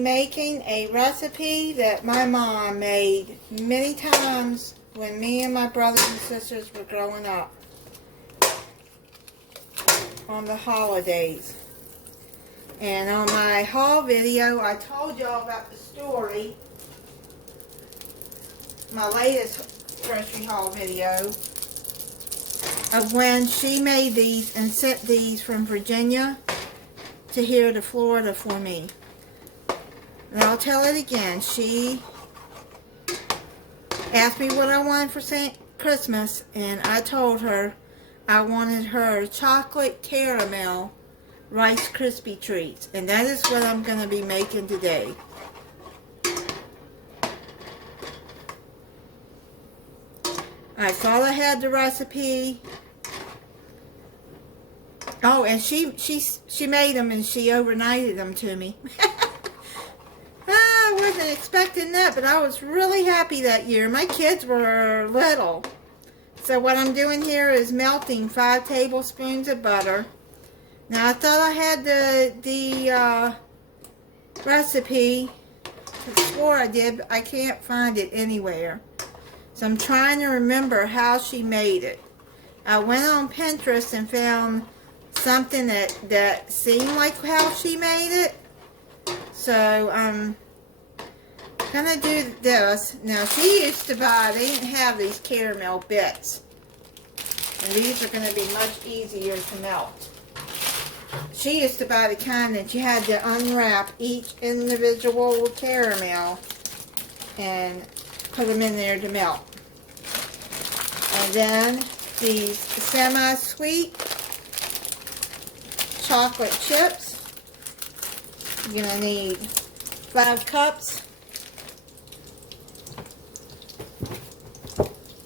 Making a recipe that my mom made many times when me and my brothers and sisters were growing up on the holidays. And on my haul video, I told y'all about the story, my latest grocery haul video, of when she made these and sent these from Virginia to here to Florida for me. And I'll tell it again. She asked me what I wanted for Christmas, and I told her I wanted her chocolate caramel Rice Krispie treats. And that is what I'm going to be making today. I thought I had the recipe. Oh, and she made them and she overnighted them to me. I wasn't expecting that, but I was really happy that year. My kids were little. So what I'm doing here is melting 5 tablespoons of butter. Now I thought I had the recipe. I swore I did, but I can't find it anywhere. So I'm trying to remember how she made it. I went on Pinterest and found something that seemed like how she made it. So I'm gonna do this. Now she used to buy, they didn't have these caramel bits. And these are gonna be much easier to melt. She used to buy the kind that you had to unwrap each individual caramel and put them in there to melt. And then these semi-sweet chocolate chips. You're gonna need 5 cups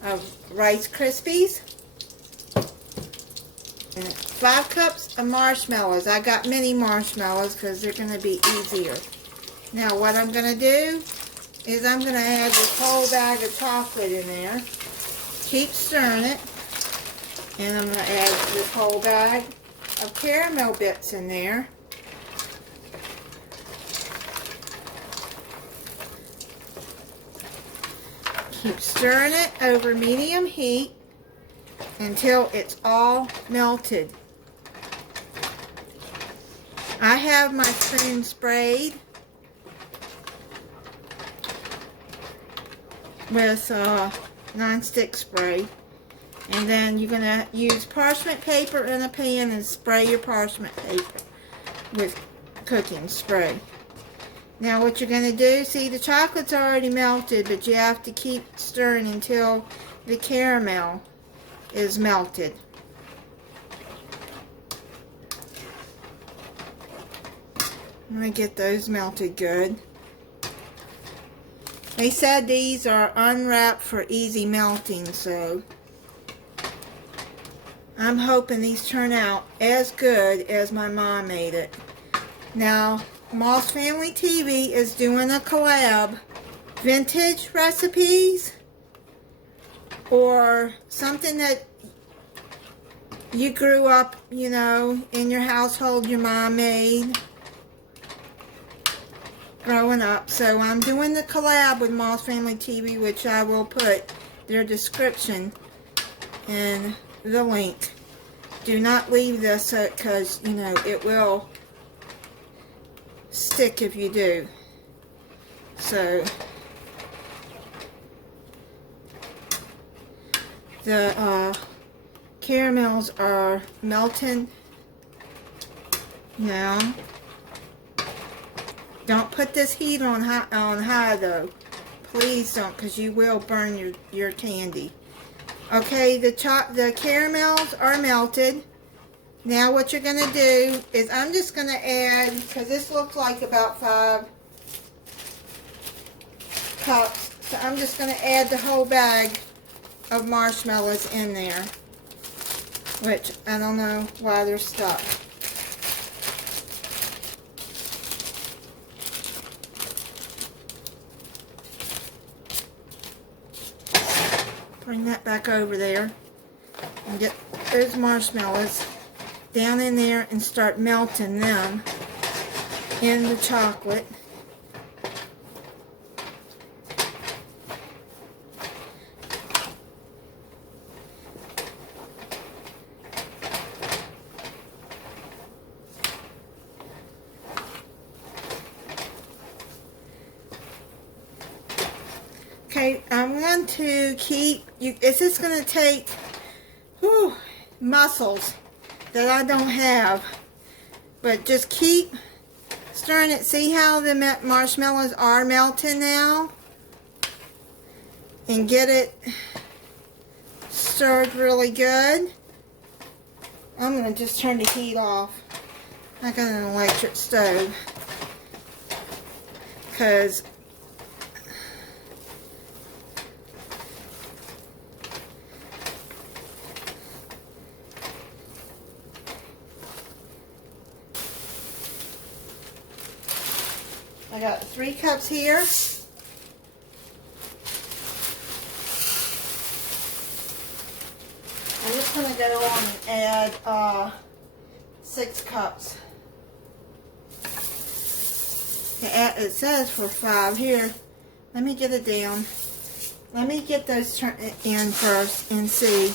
of Rice Krispies and 5 cups of marshmallows. I got mini marshmallows because they're going to be easier. Now what I'm going to do is I'm going to add this whole bag of chocolate in there. Keep stirring it. And I'm going to add this whole bag of caramel bits in there. Keep stirring it over medium heat until it's all melted. I have my spoon sprayed with non-stick spray. And then you're going to use parchment paper in a pan and spray your parchment paper with cooking spray. Now what you're going to do, see the chocolate's already melted, but you have to keep stirring until the caramel is melted. I'm going to get those melted good. They said these are unwrapped for easy melting, so I'm hoping these turn out as good as my mom made it. Now, Moss Family TV is doing a collab, vintage recipes or something that you grew up, you know, in your household your mom made growing up. So I'm doing the collab with Moss Family TV, which I will put their description and the link. Do not leave this because, you know, it will stick if you do. So the caramels are melting now. Don't put this heat on high though. Please don't, because you will burn your candy. Okay, the caramels are melted. Now what you're going to do is I'm just going to add, because this looks like about 5 cups, so I'm just going to add the whole bag of marshmallows in there, which I don't know why they're stuck. bring that back over there and get those marshmallows down in there and start melting them in the chocolate. Okay, I'm going to keep, it's just going to take muscles that I don't have, but just keep stirring it. See how the marshmallows are melting now? And get it stirred really good. I'm going to just turn the heat off. I got an electric stove because I got 3 cups here. I'm just going to go on and add 6 cups. It says for 5 here. Let me get it down. Let me get those turned in first and see.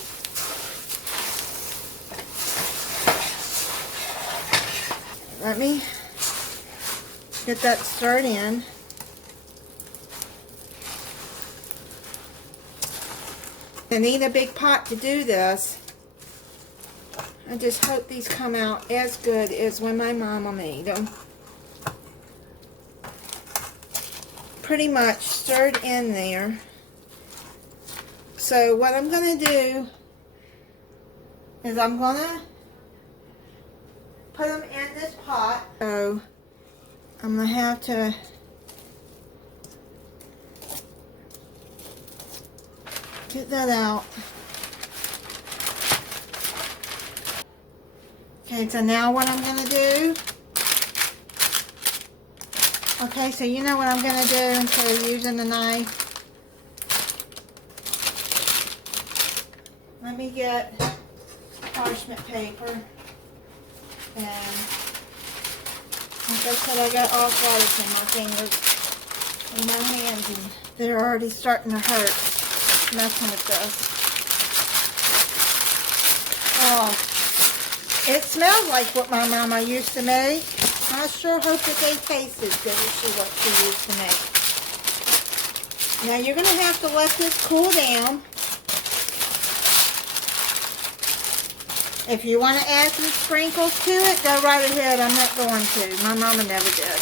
Let me get that stirred in. I need a big pot to do this. I just hope these come out as good as when my mama made them. Pretty much stirred in there. So what I'm going to do is I'm going to put them in this pot. So I'm going to have to get that out. Okay, so now what I'm going to do, okay, so you know what I'm going to do instead of using the knife. Let me get parchment paper, and like I said, I got arthritis in my fingers and my hands, and they're already starting to hurt messing with this. Oh, it smells like what my mama used to make. I sure hope that they taste as good as what she used to make. Now you're going to have to let this cool down. If you want to add some sprinkles to it, go right ahead. I'm not going to. My mama never did.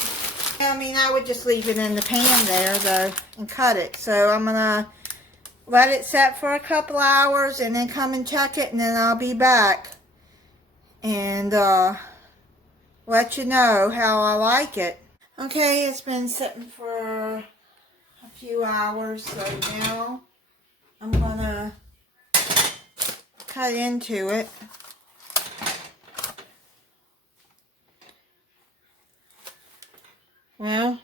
I mean, I would just leave it in the pan there, though, and cut it. So I'm going to let it set for a couple hours and then come and check it, and then I'll be back and let you know how I like it. Okay, it's been sitting for a few hours, so now I'm going to cut into it. Well,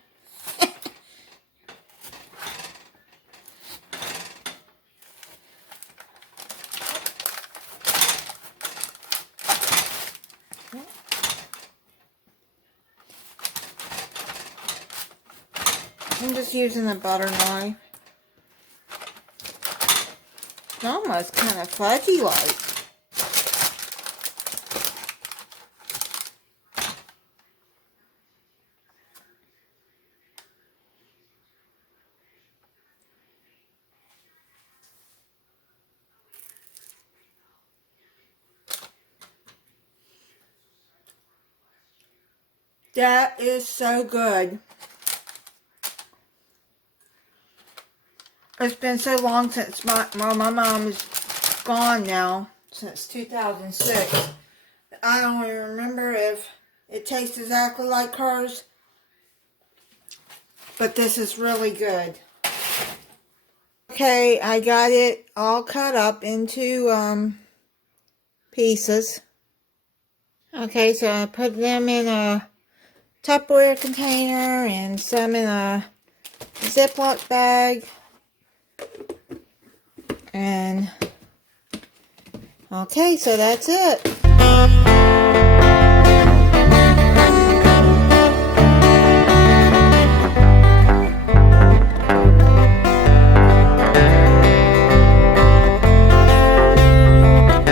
I'm just using a butter knife. It's almost kind of fudgy like. That is so good. It's been so long since my mom is gone now, since 2006. I don't even remember if it tastes exactly like hers, but this is really good. Okay, I got it all cut up into pieces. Okay, so I put them in a Tupperware container and some in a Ziploc bag. And okay, so that's it.